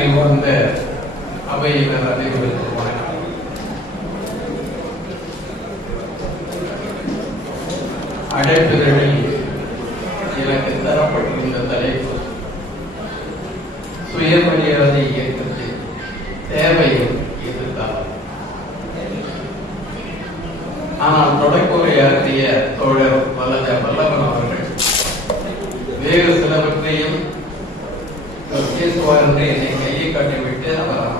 அறிவார்ந்த அவையினர் அனைவருக்கும் வணக்கம். அடைப்பிதழில் எனக்கு தரப்பட்டிருந்த தலைப்பு சுயமரியாதை இயக்கத்தின் தேவையும் எதிர்காலம். ஆனால் தொடக்குரையாற்றிய தோழர் வல்லவன் அவர்கள் வேறு சிலவற்றையும் பேசுவார் என்று என்னை கையை காட்டிவிட்டு அவர்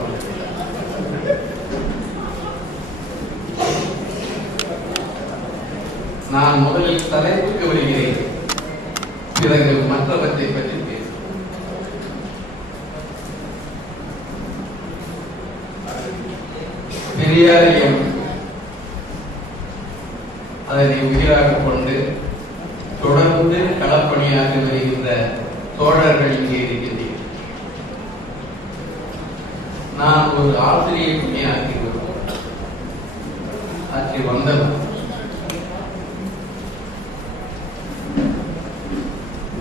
நான் முதலில் தலைப்புக்கு வருகிறேன், பிறகு மற்றவற்றை பற்றி பேசுவேன். பெரியாரையும் அதனை உயிராக கொண்டு தொடர்ந்து களப்பணியாற்றி வருகின்ற தோழர்கள் இங்கே இருக்கின்றேன். நான் ஒரு ஆசிரியை பணியாற்றி வந்தவன்.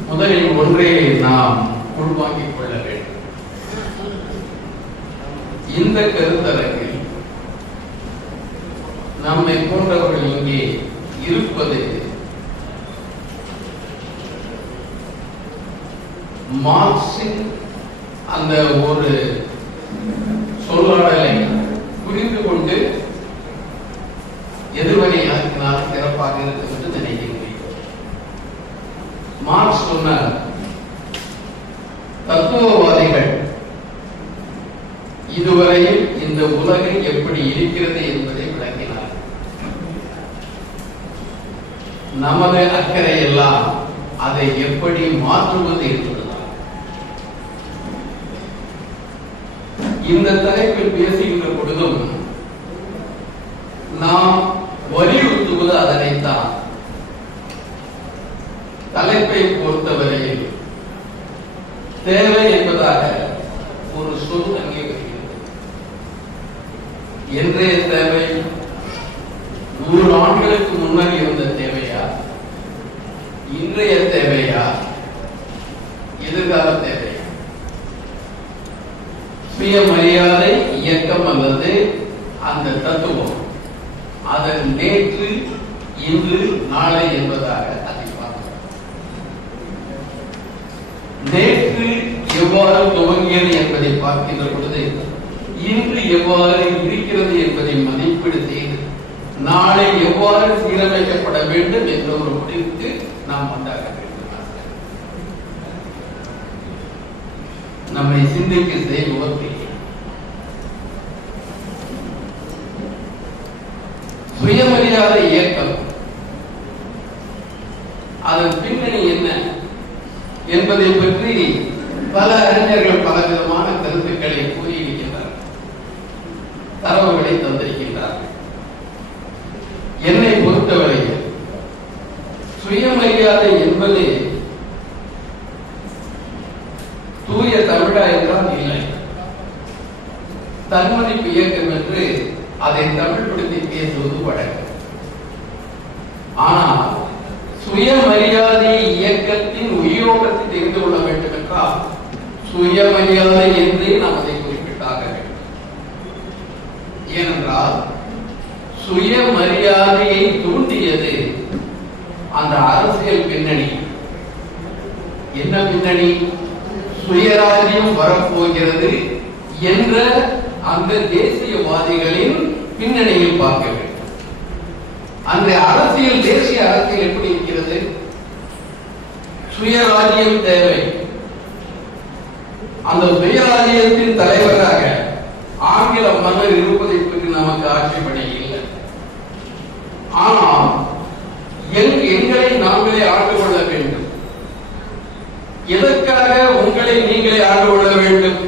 முதலில் ஒன்றை நாம் உள்வாங்கிக் கொள்ள வேண்டும். இந்த கருத்தரங்கில் நம்மை போன்றவர்கள் இங்கே இருப்பது மார்க்சின் அந்த ஒரு சொல்லாடலை புரிந்து கொண்டு எதிர்வினையாற்றினால் சிறப்பாக இருக்கும் என்று நினைக்கிறேன். மார்க்ஸ் சொன்னார், தத்துவவாதிகள் இதுவரையில் இந்த உலகம் எப்படி இருக்கிறது என்பதை விளக்கினார். நமது அக்கறை எல்லாம் அதை எப்படி மாற்றுவது என்பதுதான். இந்த தலைப்பில் பேசுகின்ற பொழுதும் நாம் வலியுறுத்துவது அதனைத்தான். தலைப்பை பொறுத்தவரையில் தேவை என்பதாக ஒரு சொல் அங்கே வருகிறது. இன்றைய தேவை 100 ஆண்டுகளுக்கு முன்னர் இருந்த தேவையா, இன்றைய தேவையா, எதிர்கால தேவையா? சுயமரியாதை இயக்கம் அல்லது அந்த தத்துவம் அதன் நேற்று, இன்று, நாளை என்பதாக அதை பார்க்கிறோம். நேற்று எவ்வாறு துவங்கியது என்பதை பார்க்கின்ற பொழுது இன்று எவ்வாறு இருக்கிறது என்பதை மதிப்பீடு செய்து நாளை எவ்வாறு சீரமைக்கப்பட வேண்டும் என்ற ஒரு முடிவுக்கு நாம் வந்தாக வேண்டும். நம்மை சிந்திக்க செய்வோர் சுயமரியாதை இயக்கம் அதன் பின்னணி என்ன என்பதை பற்றி பல அறிஞர்கள் பல விதமான கருத்துக்களை கூறியிருக்கின்றனர், தரவுகளை தந்திருக்கின்றார்கள். என்னை பொறுத்தவரையில் சுயமரியாதை என்பது தூய தமிழா என்றால் இல்லை, தன்மதிப்பு இயக்கம் என்று அதை தமிழ்படுத்தி பேசுவது வழக்கம். ஆனால் சுயமரியாதை இயக்கத்தின் உயிரோட்டத்தை தெரிந்து கொள்ள வேண்டும் என்றால் சுயமரியாதை என்றே நாம் அதை குறிப்பிட்டாக வேண்டும். ஏனென்றால் சுயமரியாதையை தூண்டியது அந்த அரசியல் பின்னணி. என்ன பின்னணி? சுயராஜ்யம் வரப்போகிறது என்ற அந்த தேசியவாதிகளின் பின்னணியில் பார்க்க வேண்டும். அந்த அரசியல், தேசிய அரசியல் எப்படி இருக்கிறது? சுயராஜ்யம் தேவை. அந்த சுயராஜ்யத்தின் தலைவராக ஆங்கில மன்னர் இருப்பதை பற்றி நமக்கு ஆட்சேபனை இல்லை. ஆனால் எங்களை நாங்களே ஆண்டு கொள்ள வேண்டும். எதற்காக உங்களை நீங்களே ஆண்டு கொள்ள வேண்டும்?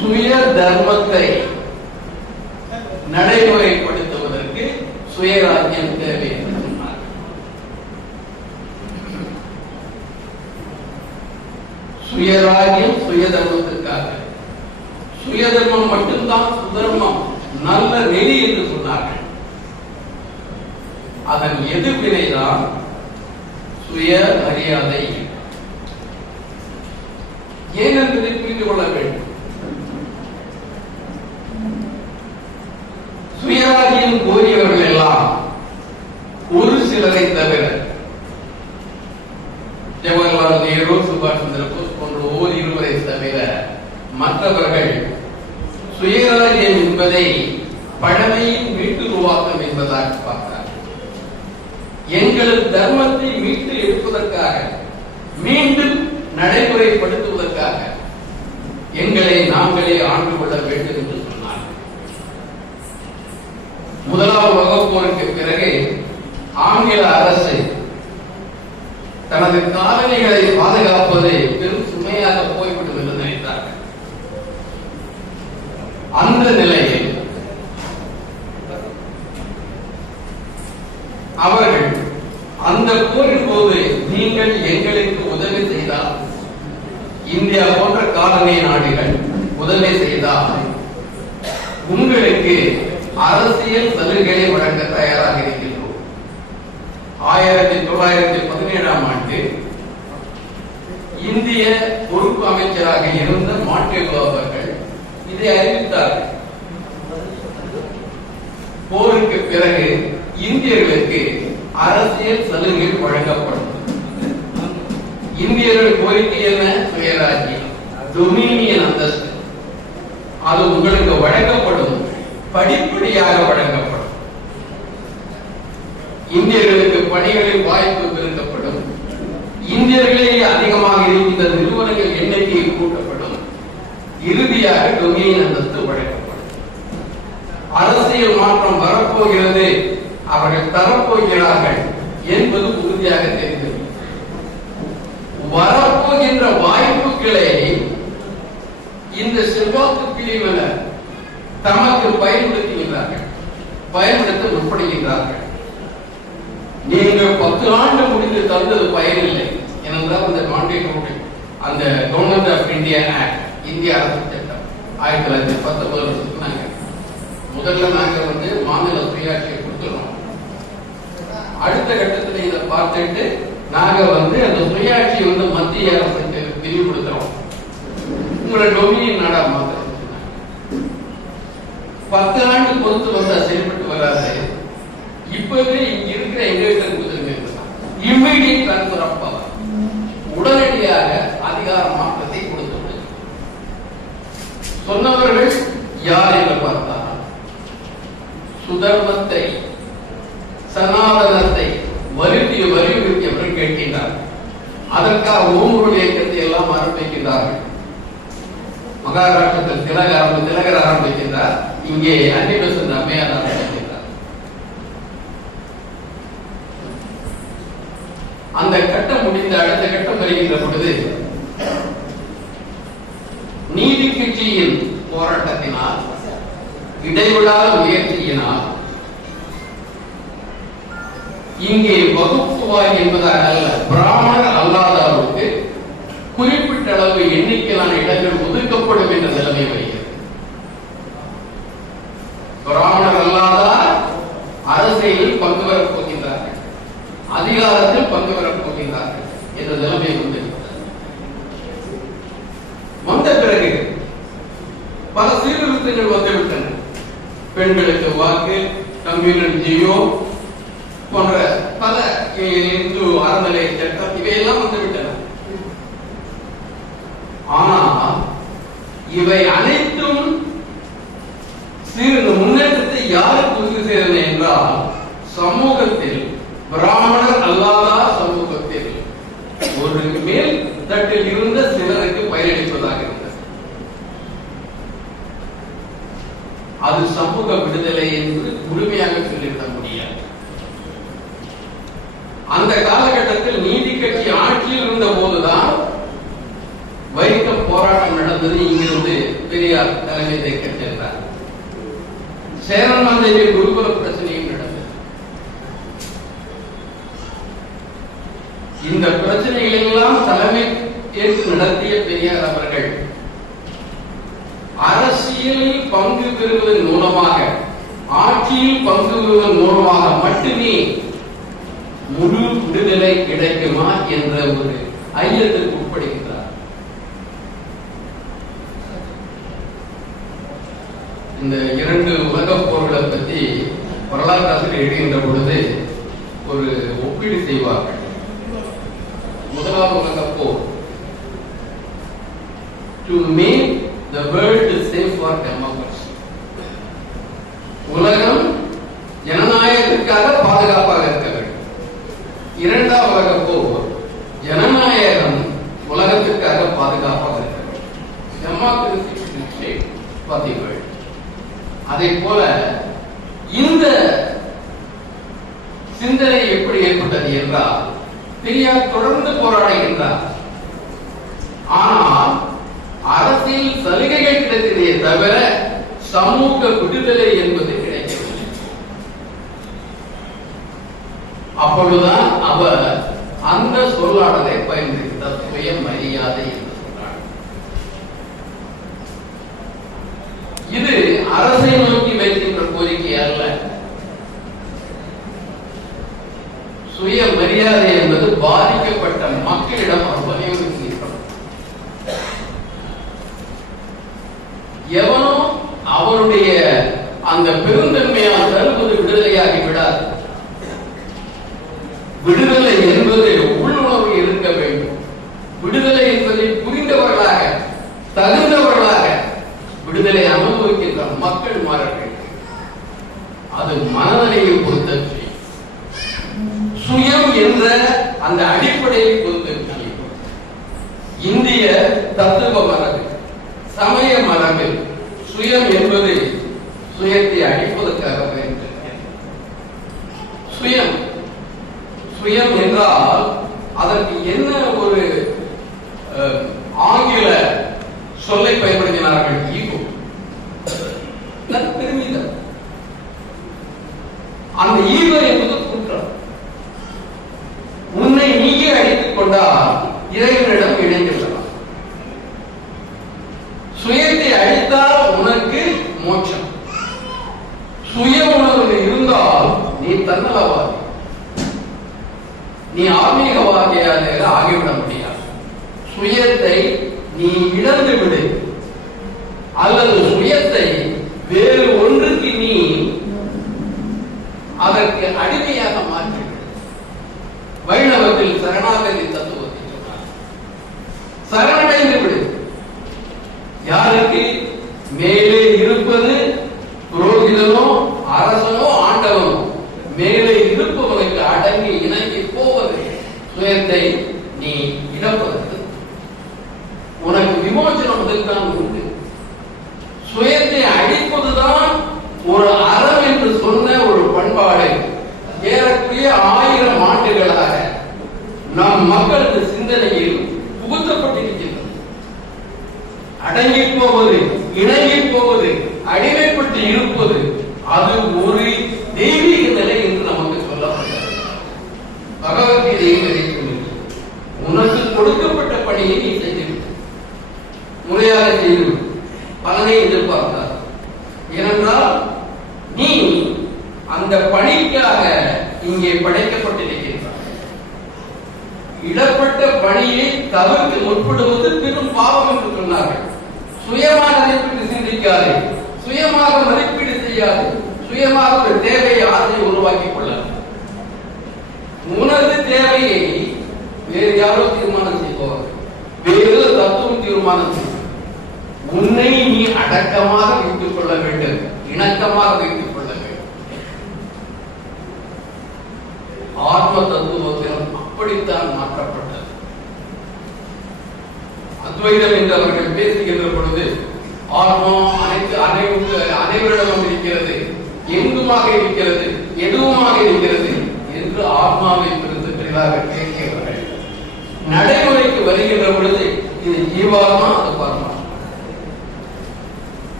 சுய தர்மத்தை நடைமுறைப்படுத்துவதற்கு சுயராஜ்யம் தேவை என்று சொன்னார். சுயராஜ்யம் சுயதர்மத்திற்காக. சுயதர்மம் மட்டும்தான் சுதர்மம், நல்ல நெறி என்று சொன்னார்கள். அதன் எதிர்வினைதான் சுயமரியாதை. ஏன் என்பதை புரிந்து கொள்ள வேண்டும். சுயராஜ்யம் கோரியவர்கள் எல்லாம் ஒரு சிலரை தவிர, ஜவஹர்லால் நேரு, சுபாஷ் சந்திர போஸ் போன்ற ஓர் இருவரை தவிர மற்றவர்கள் சுயராஜ்யம் என்பதை பழமையின் மீட்டு உருவாக்கம் என்பதாக பார்த்தார். எங்களது தர்மத்தை மீட்டு எடுப்பதற்காக, மீண்டும் நடைமுறைப்படுத்துவதற்காக எங்களை நாங்களே ஆண்டு கொள்ள வேண்டும் என்று சொன்னார். முதலாம் உலகப் போருக்கு பிறகு ஆங்கில அரசு தனது காலனிகளை பாதுகாப்பது பெரும் சுமையாக போய்விடும் என்று நினைத்தார்கள். அந்த நிலையில் அவர்கள் அந்த போரின் போது நீங்கள் எங்களுக்கு உதவி செய்தால், இந்தியா போன்ற காலனி நாடுகள் உதவி செய்தால் உங்களுக்கு அரசியல் சலுகைகளை வழங்க தயாராக இருக்கின்றோம். 1917ஆம் ஆண்டு இந்திய பொறுப்பு அமைச்சராக இருந்த மாண்டேகு அவர்கள் இதை அறிவித்தார்கள். போருக்கு பிறகு இந்தியர்களுக்கு அரசியல் சலுகை வழங்கப்படும். இந்தியர்கள் கோரிக்கை என்ன? சுயராஜ்யம், டொமினியன் அந்தஸ்து. அது உங்களுக்கு வழங்கப்படும், படிப்படியாக வழங்கப்படும். இந்தியர்களுக்கு பணிகளில் வாய்ப்பு பெருக்கப்படும். இந்தியர்களே அதிகமாக இருக்கின்ற நிறுவனங்கள் எண்ணிக்கை கூட்டப்படும். இறுதியாக டொமினியன் அந்தஸ்து வழங்கப்படும். அரசியல் மாற்றம் வரப்போகிறது, அவர்கள் தரப்போகிறார்கள் என்பது உறுதியாக தெரிந்தது. வரப்போகின்ற வாய்ப்புகளை இந்த செல்வாக்கு பிரிவினர் தமக்கு பயன்படுத்துகின்றார்கள், பயன்படுத்த முற்படுகின்றார்கள். நீங்கள் 10 ஆண்டு முடிந்து தந்தது பயனில்லை ஏனென்றால் அந்த மாண்டேகு, அந்த கவர்மெண்ட் ஆஃப் இந்தியா ஆக்ட், இந்திய அரசு சட்டம் 1919 சொன்னாங்க. முதல்ல நாங்க மாநில சுயாட்சியை கொடுத்துறோம். அடுத்த கட்டத்தில் இதை பார்த்துட்டு நாங்க அந்த சுயாட்சி மத்திய அரசுக்கு விரிவுபடுத்துறோம், உங்களை டொமினியன் நாடா மாத்திரம். 10 ஆண்டு பொறுத்து வந்தா செயல்பட்டு வராது. இப்பவே இங்க இருக்கிற எங்களுக்கு இம்மீடியட் டிரான்ஸ்பர் ஆஃப் பவர், உடனடியாக அதிகார மாற்றத்தை கொடுத்து சொன்னவர்கள் யார் என்று பார்த்தால் சுதர்மத்தை, சனாதனத்தை வலியுறுத்தியவர்கள் கேட்கின்றார்கள். அதற்காக ஓமுருள் இயக்கத்தை எல்லாம் ஆரம்பிக்கின்றார்கள். மகாராஷ்டிரத்தில் திலகர் ஆரம்பிக்கின்றார், இங்கே அன்னிபெசன்ட் அம்மையார் ஆரம்பிக்கின்றார். அந்த கட்டம் முடிந்த அடுத்த கட்டம் வருகின்ற பொழுது நீதி கட்சியின் போராட்டத்தினால், இடைவிடாத முயற்சியினால் இங்கே வகுப்புவாய் என்பதாக அல்ல, பிராமணர் அல்லாதவருக்கு குறிப்பிட்ட அளவு எண்ணிக்கையிலான இடங்கள் ஒதுக்கப்படும் என்ற நிலைமை வருகிறது. பிராமணர் அல்லாதார் அரசியலில் பங்கு பெறப் போகின்றார்கள், அதிகாரத்தில் பங்கு பெறப் போகின்றார்கள் என்ற நிலைமை வந்த பிறகு பல சீர்திருத்தங்கள் வந்துவிட்டன. பெண்களுக்கு வாக்கு, கம்யூனல் ஜியோ போன்ற பல இந்து அறநிலைய சட்டம் இவையெல்லாம் வந்துவிட்டன. ஆனால் இவை அனைத்தும் முன்னேற்றத்தை யாருக்கு உறுதி செய்தன என்றால், சமூகத்தில் பிராமணர் அல்லாத சமூகத்தில் ஒரு மேல் தட்டில் இருந்த சிலருக்கு பயனளிப்பதாக இருந்தது. அது சமூக விடுதலை என்று முழுமையாக சொல்லிவிட முடியாது. அந்த காலகட்டத்தில் நீதி கட்சி ஆட்சியில் இருந்த போதுதான் வைக்க போராட்டம் நடந்தது. இங்கிருந்து பெரியார் தலைமை தேக்க சென்றார். சேரன் மந்தையில் குருகுல பிரச்சனையும் நடந்தது. இந்த பிரச்சனைகளெல்லாம் தலைமை ஏற்று நடத்திய பெரியார் அவர்கள் அரசியலில் பங்கு பெறுவதன் மூலமாக, ஆட்சியில் பங்கு பெறுவதன் மூலமாக மட்டுமே முழு விடுதலை கிடைக்குமா என்ற ஒரு ஐயத்திற்கு உட்படுகின்றார். ஒப்பீடு செய்வார்கள். முதலாவது உலகப் போர் to make the world safe for democracy. உலகம் ஜனநாயகத்திற்காக பாதுகாப்பாக இருக்க வேண்டும். இரண்டாவது உலகப் போர் ஜனநாயகம் உலகத்திற்காக பாதுகாப்பாக இருக்க வேண்டும். Democracy for the world. அதே போல இந்த சிந்தனை எப்படி ஏற்பட்டது என்றால், பெரியார் தொடர்ந்து போராடுகின்றார். ஆனால் அரசியல் சலுகைகள் கிடைத்ததே தவிர சமூக விடுதலை என்பது கிடைக்கவில்லை. அப்பொழுதுதான் அவர் அந்த சொல்லாடலை பயன்படுத்த சுயமரியாதை என்று சொன்னார். இது அரசை நோக்கி வைக்கின்ற கோரிக்கை அல்ல. சுயமரியாதை என்பது பாதிக்கப்பட்ட மக்களிடம் அவர் வலியுறுத்துகிறார். எவனோ அவருடைய அந்த பெருந்தன்மையால் தருவது விடுதலையாகி விடாது. விடுதலை என்பது உள்ளுணர்வு இருக்க வேண்டும். விடுதலை என்பதை புரிந்தவர்களாக, தகுந்தவர்களாக விடுதலை அனுபவிக்கின்ற மக்கள் மாற வேண்டும். அது மனநிலையை பொறுத்த விஷயம். சுயம் என்ற அந்த அடிப்படையை பொறுத்த விஷயம். இந்திய தத்துவ மரபு, சமய மரபு சுயம் என்பது சுயத்தை அழிப்பதற்காக பயன்படுகிறது. சுயம் சுயம் என்றால் அதற்கு என்ன ஒரு ஆங்கில சொல்லை பயன்படுத்தினார்கள்? ஈகோ, பெருமிதம். அந்த ஈகோ என்பது குற்றம். உன்னை நீயே அழித்துக் கொண்டால் இறைவனிடம் இணைந்து விடலாம். சுயத்தை அழித்தால் உனக்கு மோட்சம். சுய உணர்வு இருந்தால் நீ தன்னலவாதி, நீ ஆன்மீகவாதியாக ஆகிவிட முடியாது. சுயத்தை நீ இழந்து விடு, அல்லது சுயத்தை வேறு ஒன்றுக்கு நீ அதற்கு அடிமையாக மாற்றிவிடு. வைணவத்தில் சரணாகதி தத்துவத்தை சொன்னார். சரணடைந்து விடு. யாருக்கு? மேலே இருப்பது புரோகிதனோ அரசனோ ஆண்டவனோ, மேலே இருப்பவனுக்கு அடங்கி இணங்கி போவது. சுயத்தை நீ இழப்பதற்கு உனக்கு விமோசனம் முதல்தான் உண்டு. சுயத்தை அழிப்பதுதான் ஒரு அறம் என்று சொன்ன ஒரு பண்பாடு ஏறக்குறைய 1000 ஆண்டுகளாக நம் மக்களுக்கு சிந்தனையில் புகுத்தப்பட்டிருக்கின்றது. அடங்கி போவது, இணங்கி போவது, அடிமைப்பட்டு இருப்பது, அது ஒரு தெய்வீக நிலை என்று நமக்கு சொல்லப்பட்டது. பகவத்கீதையில் உனக்கு கொடுக்கப்பட்ட பணியை நீ செய்துவிடு, முறையாக செய்துவிடு, பலனை எதிர்பார்த்தார். ஏனென்றால் நீ அந்த பணிக்காக இங்கே படைக்கப்பட்டிருக்கின்றார். இடப்பட்ட பணியை தவிர்க்க முற்படுவது பெரும் பாவம் என்று சொன்னார்கள். சுயமாக மதிப்பீடு சிந்திக்காது, சுயமாக மதிப்பீடு செய்யாது, சுயமாக ஒரு தேவையை ஆசையை உருவாக்கிக் கொள்ளாது. உனது தேவையை வேறு யாரோ தீர்மானம் செய்வார்கள், வேறு தத்துவம் தீர்மானம் செய்வார். உன்னை நீ அடக்கமாக வைத்துக் கொள்ள வேண்டும், இணக்கமாக வைத்துக் கொள்ள வேண்டும். ஆத்ம தத்துவத்திலும் அப்படித்தான் மாற்றப்பட்டது. அத்வைதம் என்று அவர்கள் பேசுகின்ற பொழுது ஆத்மா அனைவரிடமும் இருக்கிறது, எங்குமாக இருக்கிறது, எதுவுமாக இருக்கிறது என்று ஆத்மாவை குறித்து தெளிவாக கேட்கிறார்கள். நடைமுறைக்கு வருகின்ற பொழுது இது ஜீவாத்மா, அது பரமாத்மா.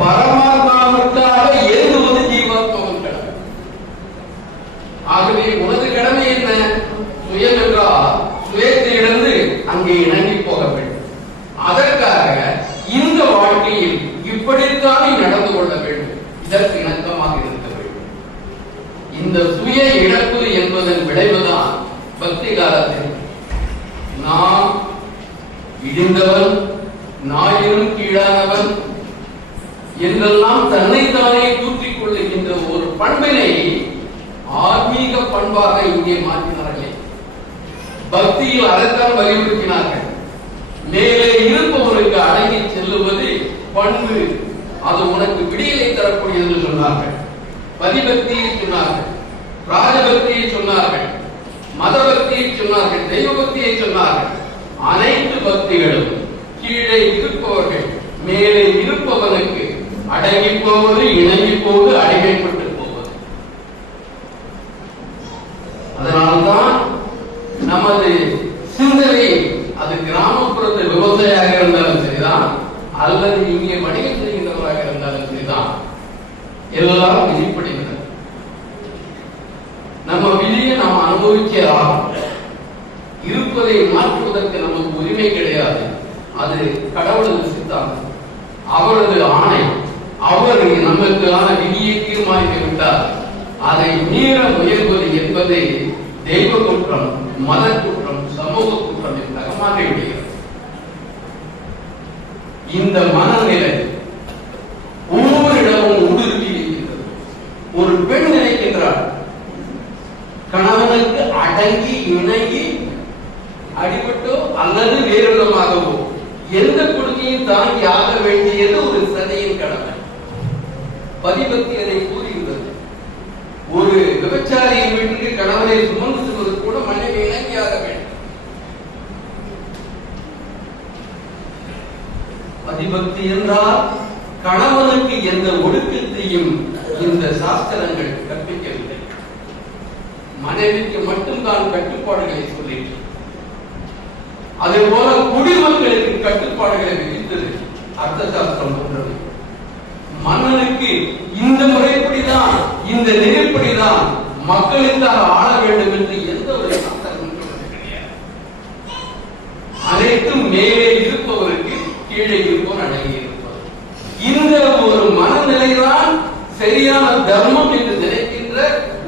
பரமாத்மாவுக்காக ஏதுவது ஜீவாத்மாவின் கடமை. ஆகவே உனது கடமை என்ன? சுயம் என்றால் சுயத்தை இழந்து அங்கே இணங்கி போக வேண்டும். அதற்காக இந்த வாழ்க்கையில் இப்படித்தான் நடந்து கொள்ள வேண்டும், இதற்கு இணக்கமாக இருக்க வேண்டும். இந்த சுய இழப்பு என்பதன் விளைவுதான் பக்தி காலத்தில் நாம் இடிந்தவன், நாயினும் கீழானவன் என்றெல்லாம் தன்னைத்தானே தூற்றிக் கொள்ளுகின்ற ஒரு பண்பினை ஆன்மீக பண்பாக இங்கே மாற்றினார்கள். பக்தியில் அதைத்தான் வலியுறுத்தினார்கள். மேலே இருப்பவருக்கு அடங்கி செல்லுவது பண்பு, அது உனக்கு விடியலை தரக்கூடியது என்று சொன்னார்கள். பதிபக்தியை சொன்னார்கள், ராஜபக்தியை சொன்னார்கள், மதபக்தியை சொன்னார்கள், தெய்வ பக்தியை சொன்னார்கள். அனைத்து பக்திகளும் கீழே இருப்பவர்கள் மேலே இருப்பவனுக்கு அடங்கி போவது, இணங்கி போவது, அடிமைப்பட்டு போவது. அதனால்தான் நமது சிந்தனை அது கிராமப்புறத்து விவசாயியாக இருந்தாலும் சரிதான், அல்லது இங்கே வணிகம் செய்கின்றவராக இருந்தாலும் சரிதான், எல்லாம் விதிப்படுகிறது. நம்ம விதியை நாம் அனுபவிக்கலாம். இருப்பதை மாற்றுவதற்கு நமக்கு உரிமை கிடையாது. அது கடவுளது சித்தாந்தம், அவரது ஆணை. அவர் நமக்கான விதியை தீர்மானித்து விட்டார். அதை மீற முயல்வது என்பது தெய்வ குற்றம், மத குற்றம், சமூக குற்றம் என்று மாறிவிடுகிறது. இந்த மனநிலை ஒவ்வொரு இடமும் ஊடுருவி இருக்கின்றது. ஒரு பெண் நினைக்கின்றார், கணவனுக்கு அடங்கி இணங்கி அடிபட்டோ அல்லது வேறு விதமாகவோ எந்த கொடுமையும் தாங்கி ஆக வேண்டியது ஒரு சதியின் கடமை. பதிபக்தி அதை கூறுகிறது. ஒரு விபச்சாரியின் வீட்டுக்கு கணவனை சுமந்து செல்வது கூட மனைவி இணங்கியாக வேண்டும். பதிபக்தி என்றால் கணவனுக்கு எந்த ஒடுக்கத்தையும் இந்த சாஸ்திரங்கள் கற்பிக்கவில்லை. மனைவிக்கு மட்டும்தான் கட்டுப்பாடுகளை சொல்லிட்டு, அதே போல குடிமக்களுக்கு கட்டுப்பாடுகளை விதித்தது அர்த்த சாஸ்திரம் போன்றது. மன்னனுக்கு இந்த முறைப்படிதான், இந்த நெறிப்படிதான் மக்களுக்காக ஆள வேண்டும் என்று எந்த ஒரு சாஸ்திரமும் கிடையாது. அனைத்தும் மேலே இருப்பவருக்கு கீழே இருப்பவர் அடங்கி இருப்பவர். இந்த ஒரு மனநிலைதான் சரியான தர்மம் என்று நினைக்கின்ற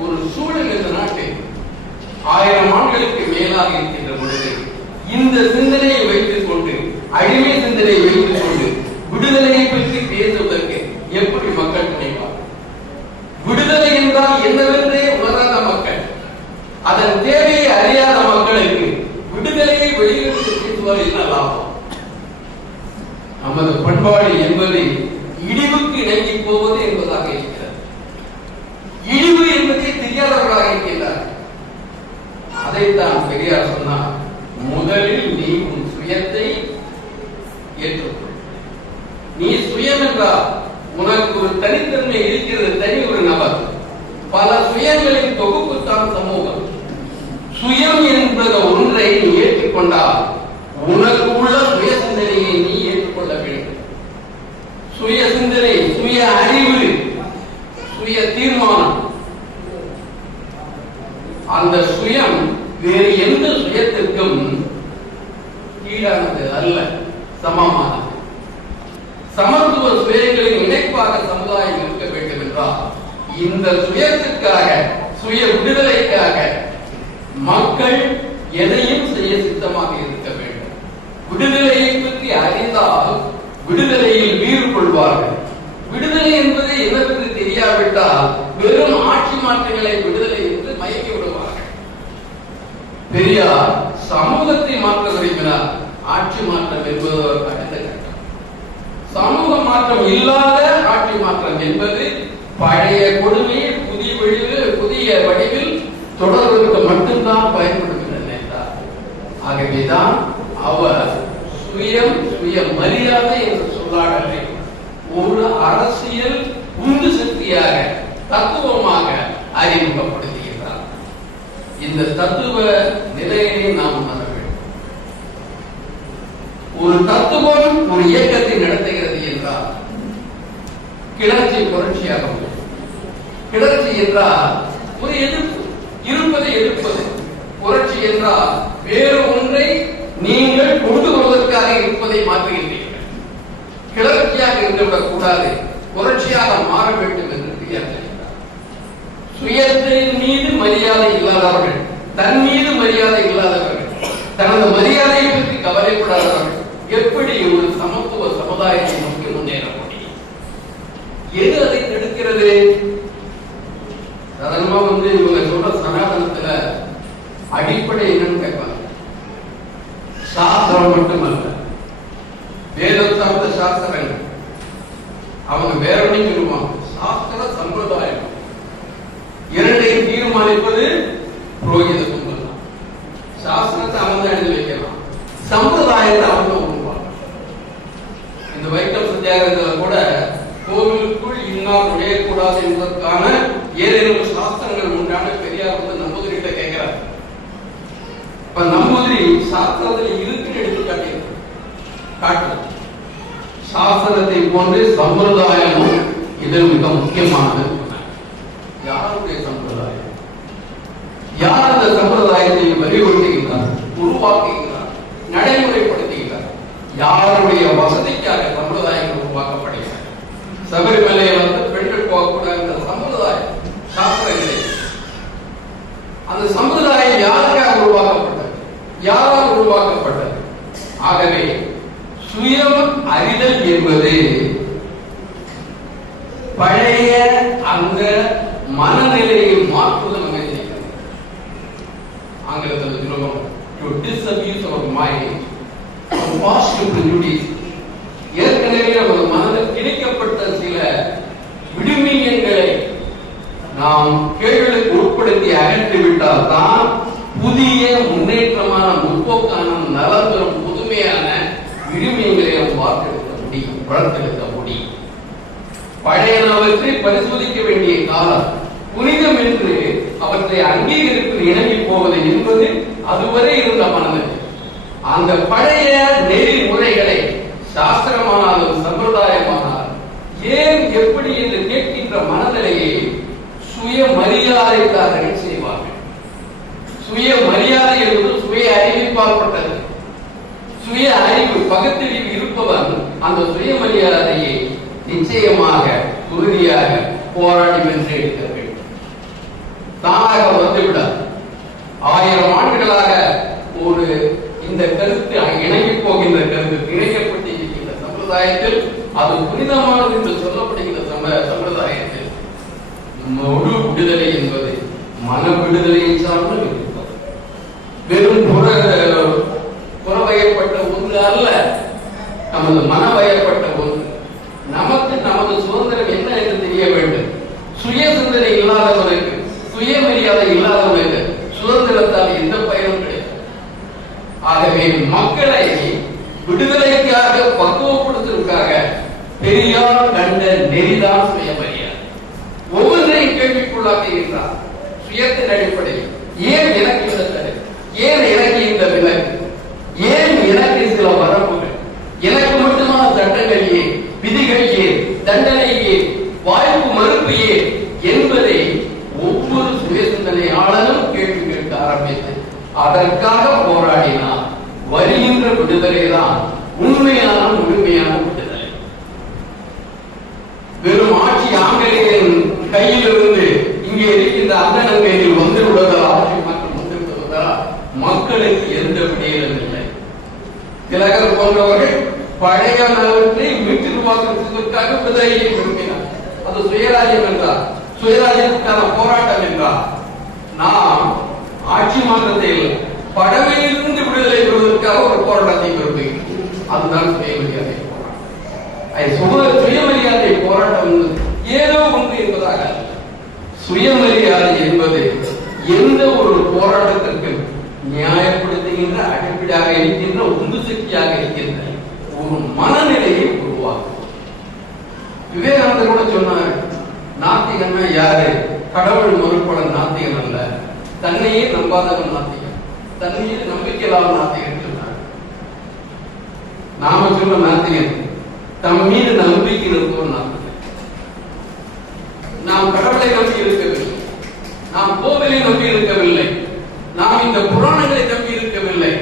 ஒரு சூழல் இந்த நாட்டில் 1000 ஆண்டுகளுக்கு மேலாக இருக்கின்ற பொழுது இந்த சிந்தனையை வைத்துக் கொண்டு, அடிமை சிந்தனையை வைத்துக் கொண்டு விடுதலையை பற்றி பேசுவதற்கு எப்படி மக்கள் நினைப்பார்? விடுதலை என்றால் என்னவென்றே உணராத மக்கள், அதன் தேவையை அறியாத மக்களுக்கு விடுதலையை வெளியிட்டு பேசுவார் என்ன லாபம்? நமது பண்பாடு என்பது இழிவுக்கு இணங்கி போவது என்பதாக இருக்கிறது. இழிவு என்பதை தெரியாதவர்களாக இருக்கின்றார். அதைத்தான் பெரியார் சொன்னார், முதலில் நீ உன் சுயத்தை ஏற்றுக்கொள். நீ சுயம் என்றால் உனக்கு ஒரு தனித்தன்மை இருக்கிறது, தனி ஒரு நபர். பல சுயங்களின் தொகுப்புத்தான் சமூகம். சுயம் என்பது ஒன்றை நீ ஏற்றுக்கொண்டால் உனக்கு உள்ள சுய சிந்தனையை நீ ஏற்றுக்கொள்ள வேண்டும். சுய சிந்தனை, சுய அறிவு, சுய தீர்மானம். அந்த சுயம் வேறு எந்த சுயத்திற்கும் ஈடானது அல்ல, சமமானது. சமத்துவ சுயங்களின் இணைப்பாக சமுதாயம் இருக்க வேண்டும் என்றால் இந்த சுயத்திற்காக, சுய விடுதலைக்காக மக்கள் எதையும் செய்ய சித்தமாக இருக்க வேண்டும். விடுதலையை பற்றி அறிந்தால் விடுதலையில் வீறு கொள்வார்கள். விடுதலை என்பது என்னவென்று தெரியாவிட்டால் வெறும் ஆட்சி மாற்றங்களை விடுதலை என்று மயக்கி விடுவார்கள். பெரியார் சமூகத்தை மாற்ற விரும்பினார். ஆட்சி மாற்றம் என்பது அடுத்த கட்டம். சமூக மாற்றம் இல்லாத ஆட்சி மாற்றம் என்பது பழைய கொடுமையை புதிய வடிவில் தொடர்வதற்கு மட்டும்தான் பயன்படுகிறது என்றார். ஆகவேதான் அவர் சுயம், சுய மரியாதை என்று சொல்லாடலை ஒரு அரசியல் உந்து சக்தியாக, தத்துவமாக அறிமுகப்படுத்துகிறார். இந்த தத்துவ நிலையை நாம் உணர வேண்டும். ஒரு தத்துவம் ஒரு இயக்கத்தை நடத்துகிறது என்றால் கிளர்ச்சி புரட்சியாக உள்ளது. கிளர்ச்சி என்றால் ஒரு எதிர்ப்பு, இருப்பதை எதிர்ப்பது. புரட்சி என்றால் வேறு ஒன்றை நீங்கள் கொண்டு வருவதற்காக இருப்பதை மாற்றுகின்றீர்கள். கிளர்ச்சியாக இருந்துவிடக் கூடாது, புரட்சியாக மாற வேண்டும் என்று தெரியாதிருக்கிறார். சுயத்தின் மீது மரியாதை இல்லாதவர்கள், தன் மீது மரியாதை இல்லாதவர்கள், தனது மரியாதையை பற்றி கவலைப்படாதவர்கள் எப்படி ஒரு சமத்துவ சமுதாயத்தை நோக்கி முன்னேற முடியும்? எது அதை தடுக்கிறது? சாதாரணமா இவங்க சொல்ற சனாதனத்துல அடிப்படை என்னன்னு கேட்பாங்க. சாஸ்திரம் மட்டுமல்ல, வேதம் சார்ந்த சாஸ்திரங்கள். அவங்க வேற ஒன்றையும் சொல்லுவாங்க. சாஸ்திர சம்பிரதாயம் இரண்டையும் தீர்மானிப்பது புரோகித கும்பல் தான். சாஸ்திரத்தை அவங்க தான் எழுதி வைக்கலாம், சம்பிரதாயத்தை அவங்க உருவாங்க. இந்த வைக்கம் சத்தியாகிரகத்தில் கூட கோவிலுக்குள் இன்னார் நுழையக்கூடாது என்பதற்கான ஏதேனும் சாஸ்திரங்கள் உண்டான பெரியார் நம்பூதிரிகிட்ட கேட்கிறார். இப்ப நம்பூதிரி சாஸ்திரத்தில் இருக்குன்னு எடுத்து காட்டு. சாஸ்திரத்தை போன்று சம்பிரதாயமும் இதில் மிக முக்கியமானது. யாருடைய சம்பிரதாயம்? யார் அந்த சம்பிரதாயத்தை வலியுறுத்துகிறார், உருவாக்குகிறார், நடைமுறைப்படுத்துகிறார்? யாருடைய வசதிக்காக சம்பிரதாயங்கள் உருவாக்கப்படுகிறது? சபரிமலையை பெண்கள் போகக்கூடாது சம்பிரதாயம் சாஸ்திரங்களே. அந்த சம்பிரதாயம் யாருக்காக உருவாக்கப்பட்டது? யாரால் உருவாக்கப்பட்டது? ஆகவே சுயம் அறிதல் என்பது பழைய அந்த மனநிலையை மாற்றுவதல் அமைந்திருக்கிறது. ஆங்கிலத்தில் சொல்லுவோம், to disabuse our mind from past prejudice. ஏற்கனவே நமது மனதில் திணிக்கப்பட்ட சில விடுமியங்களை நாம் கேள்விகளுக்கு உட்படுத்தி அகற்றிவிட்டால் தான் புதிய முன்னேற்றமான முற்போக்கான நலம் பெறும் புதுமையான விடுமியங்களை நாம் வார்த்தெடுக்க முடியும், வளர்த்தெடுக்க முடியும். பழையனவற்றை பரிசோதிக்க வேண்டிய காலம், புனிதம் என்று அவற்றை அங்கீகரித்து இணங்கி போவது என்பது அதுவரை இருந்த மனநிலை. அந்த பழைய நெறிமுறைகளை சாஸ்திரமானாலும் சம்பிரதாயமானாலும் ஏன் எப்படி என்று கேட்கின்ற மனநிலையை சுயமரியாதைக்காரர்கள் செய்வார்கள். சுயமரியாதை என்பது சுய அறிவிப்பாற்பட்டது. சுய அறிவு பகுத்தறிவு இருப்பவன் அந்த சுயமரியாதையை நிச்சயமாக உறுதியாக போராடி வென்று எடுக்க வேண்டும். தானாக வந்துவிடாது. 1000 ஆண்டுகளாக ஒரு இந்த கருத்து இணங்கி போகின்ற கருத்து இணைக்கப்பட்டிருக்கின்ற சம்பிரதாயத்தில் அது புனிதமானது என்று சொல்லப்படுகின்ற சம்பிரதாயத்தில் முழு விடுதலை என்பது மன விடுதலையை சார்ந்து இருப்பது. வெறும் புறவயப்பட்ட ஒன்று அல்ல, நமது மனவயப்பட்ட ஒன்று. நமக்கு நமது சுதந்திரம் என்ன என்று தெரிய வேண்டும். சுய சிந்தனை இல்லாதவனுக்கு, சுயமரியாதை இல்லாதவனுக்கு சுதந்திரத்தால் எந்த பயனும் கிடையாது. ஆகவே மக்களை விடுதலைக்காக பக்குவப்படுத்துவதற்காக பெரியார் கண்ட நெறிதான் சுயமரியாதை. ஒவ்வொன்றையும் கேள்விக்குள்ளாக்குகின்றார் சுயத்தின் அடிப்படையில். ஏன் எனக்கு இந்த தடை? ஏன் எனக்கு இந்த விலக்கு? ஏன் எனக்கு சில வரம்புகள்? எனக்கு மட்டுமான சட்டங்கள் ஏன், விதிகள் ஏன், தண்டனை ஏன், வாய்ப்பு மறுப்பு ஏன் என்பதை ஒவ்வொரு சுய சிந்தனையாளரும் கேள்வி கேட்க ஆரம்பித்து அதற்காக போராடினார். வருகின்ற விடுதலை தான் உண்மையான முழுமையான விடுதலை. வெறும் ஆட்சி ஆங்கிலேயரின் கையிலிருந்து இங்கே இருக்கின்ற அந்தணன் கையில் வந்து விடுவதால் ஆட்சி மாற்றம் வந்திருப்பதால் மக்களுக்கு எந்த விடயமும் இல்லை. திலகர் போன்றவர்கள் பழைய நலவற்றை மீட்டுருவாக்கம் செய்வதற்காக விடுதலையை விரும்பினார். அது சுயராஜ்யம் என்றார், சுயராஜ்யத்துக்கான போராட்டம் என்றார். நாம் ஆட்சி மாற்றத்தை இல்லை, படமையிலிருந்து விடுதலை பெறுவதற்காக ஒரு போராட்டத்தை விரும்புகிறோம். அதுதான் சுயமரியாதை போராட்டம். சுயமரியாதை போராட்டம் ஏதோ ஒன்று என்பதாக சுயமரியாதை என்பது எந்த ஒரு போராட்டத்திற்கு நியாயப்படுத்துகின்ற அடிப்படையாக இருக்கின்ற உந்து சக்தியாக இருக்கின்ற ஒரு மனநிலையை உருவாக்கும். விவேகானந்தர் கூட சொன்னார், நாத்திகன்னா யாரு? கடவுள் மறுப்பவன் நாத்திகன் அல்ல, தன்னையே நம்பாதவன் நாத்திகன், தன்னையே நம்பிக்கையில்லாத நாத்திகன் சொன்னார். நாம சொன்ன நாத்திகன் தம் மீது நம்பிக்கை இருப்பவன் நாத்திகன். நாம் கடவுளை நம்பி இருக்கவில்லை, நாம் கோவிலை நம்பி இருக்கவில்லை, நாம் இந்த புராணங்களை நம்பி இருக்கவில்லை,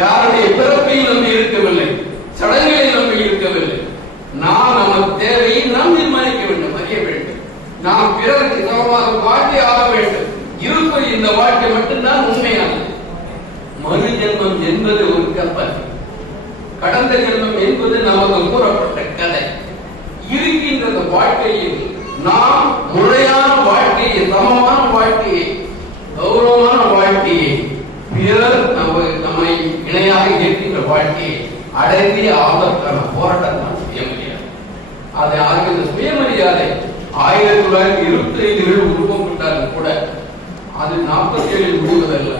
யாருடைய பிறப்பை நம்பி இருக்கவில்லை, சடங்குகளை நம்பி இருக்கவில்லை. நாம் நமது தேவையை நாம் தீர்மானிக்க வேண்டும், அறிய வேண்டும். நாம் பிறருக்கு சமமாக வாழ்க்கை ஆக வேண்டும். இருப்பது இந்த வாழ்க்கை மட்டும்தான் உண்மையானது. மறு ஜென்மம் என்பது ஒரு கப்பல், கடந்த ஜென்மம் என்பது நமக்கு கூறப்பட்ட கதை. இருக்கின்ற வாழ்க்கையில் நாம் முறையான வாழ்க்கையை, சமமான வாழ்க்கையை, கௌரவமான வாழ்க்கையை, பிறர் நம்மை இணையாக இருக்கின்ற வாழ்க்கையை அடைந்தே ஆவதற்கான போராட்டம் தான் சுயமரியாதை. அதை இந்த சுயமரியாதை 1925 உருவம் கொண்டாலும் கூட அது 47 முடிவதல்ல,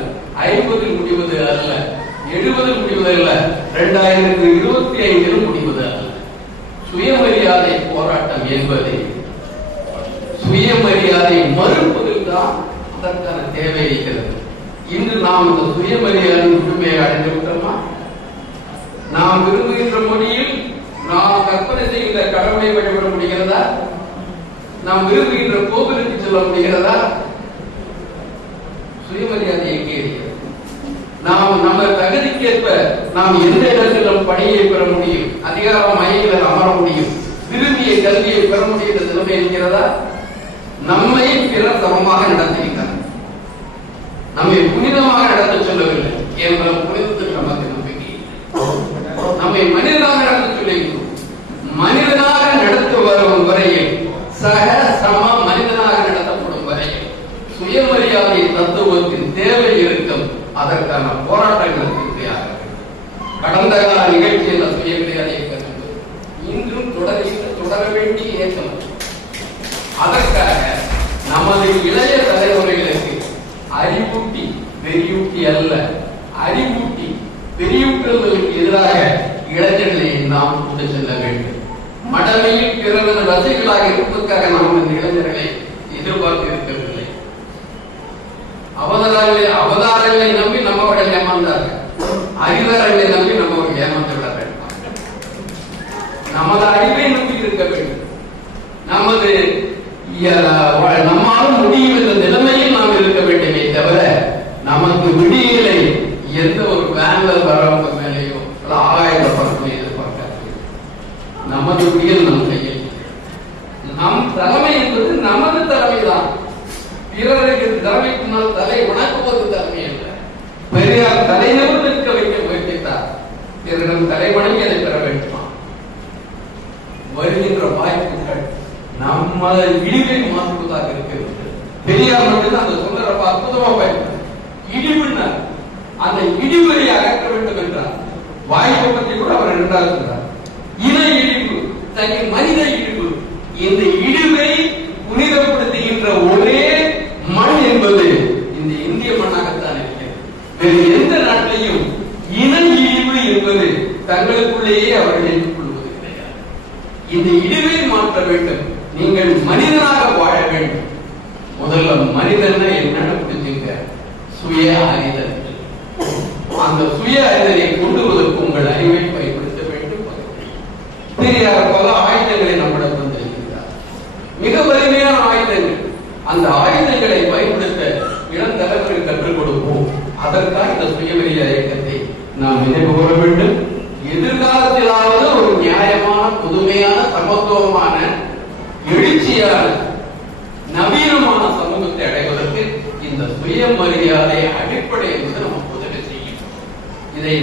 50 முடிவது அல்ல, 70 முடிவதல்ல, 2025 முடிவது அல்ல. சுயமரியாதை போராட்டம் என்பது சுயமரியாதை மறுப்பதில் தான் அதற்கான தேவை இருக்கிறது. இன்று நாம் இந்த சுயமரியாதை உரிமையை அடைந்து விட்டோமா? நாம் விரும்புகின்ற மொழியில் நாம் கற்பனை செய்கின்ற கடவுளை வழிபட முடிகிறதா? நாம் விரும்புகின்ற கோவிலுக்கு செல்ல முடிகிறதா? சுயமரியாதை எங்கே இருக்கிறது? நாம் நம்ம தகுதிக்கேற்ப நாம் எந்த இடத்திலும் பணியை பெற முடியும், அதிகார மையங்களில் அமர முடியும், விரும்பிய கல்வியை பெற முடிகின்ற நிலைமை இருக்கிறதா? நம்மை பிறர் சமமாக நடத்துகிறார், நம்மை புனிதமாக நடத்த சொல்லவில்லை என்ற புனிதத்தில் நமக்கு நம்பிக்கை. நம்மை மனிதனாக நடத்த சொல்லுகிறோம். மனிதனாக நடத்த வரும் வரையில், சக சம மனிதனாக நடத்தப்படும் வரையில் சுயமரியாதை தத்துவத்தின் தேவை இருக்கும். அதற்கான போராட்டங்களுக்கு தேவை. கடந்த கால நிகழ்ச்சியில் சுயமரியாதை இயக்கம் இன்றும் தொடர வேண்டிய இயக்கம். அதற்காக நமது இளைய தலைமுறைகளுக்கு அறிவூட்டி, வெறியூட்டி அல்ல, அறிவூட்டி வெறியூட்டுவதற்கு எதிராக இளைஞர்களை நாம் கொண்டு செல்ல வேண்டும். மடமையில் பிறரது ரசிகளாக இருப்பதற்காக நாம் இந்த இளைஞர்களை எதிர்பார்த்து இருக்கவில்லை. அவதாரங்களை நம்பி நம்மவர்கள் ஏமாந்தார்கள், அறிவாரங்களை நம்பி நம்மவர்கள் ஏமாந்து விட வேண்டும். நமது அறிவை நம்பி இருக்க வேண்டும். நம்மாலும் முடியும் என்ற நிலைமையில் நாம் இருக்க வேண்டுமே தவிர நமக்கு விடியலை எந்த ஒரு வேன்ல வரவங்க மேலேயோ ஆகாயத்தை பறக்கணும் எதிர்பார்க்காது. நமது விடியல் நம் கையில். நம் தலைமை என்பது நமது தலைமைதான். பிறருக்கு தலைமைக்கு முன்னால் தலை வணக்குவது தலைமை அல்ல. பெரியார் தலைநகர் நிற்க வைக்க முயற்சித்தார். பிறரிடம் தலை வணங்கி அதை பெற வேண்டுமா? வருகின்ற வாய்ப்புகள் நம்ம இழிவை மாற்றுவதாக இருக்கிறது. பெரியார் மட்டும்தான் அந்த சொல்றப்ப அற்புதமா பயன்படுத்த இழிவுன்னார். அந்த இழிவை அகற்ற வேண்டும் என்றார். வாய்ப்பை பற்றி கூட அவர் என்றார். இன இழிவு, தனி மனித இழிவு, இந்த இழிவை புனிதப்படுத்துகின்ற ஒரே மண் என்பது இந்த இந்திய மண்ணாகத்தான் இருக்கிறது. வேறு எந்த நாட்டிலையும் இன இழிவு என்பது தங்களுக்குள்ளேயே அவர்கள் ஏற்றுக்கொள்வது கிடையாது. இந்த இழிவை மாற்ற வேண்டும். நீங்கள் மனிதனாக வாழ வேண்டும். முதல்ல மனிதன் என்னன்னு புரிஞ்சுங்க. சுய அறிதல். அந்த சுய அறிதலை கொண்டு வருவதற்கு உங்கள் அறிவை பயன்படுத்த வேண்டும். பெரியார் பல ஆயுதங்களை நம்மிடம் வந்திருக்கிறார், மிக வலிமையான ஆயுதங்கள். அந்த ஆயுதங்களை பயன்படுத்த இளம் தலைவர்கள் கற்றுக் கொடுப்போம். அதற்காக இந்த சுயமரியாதை இயக்கத்தை நாம் நினைவு கூற வேண்டும். எதிர்காலத்திலாவது ஒரு நியாயமான, புதுமையான, சமத்துவமான, எழுச்சியான, நவீனமான சமூகத்தை அடைவதற்கு இந்த சுயமரியாதை அடிப்படை என்பது நமக்கு உதவி செய்யும். இதை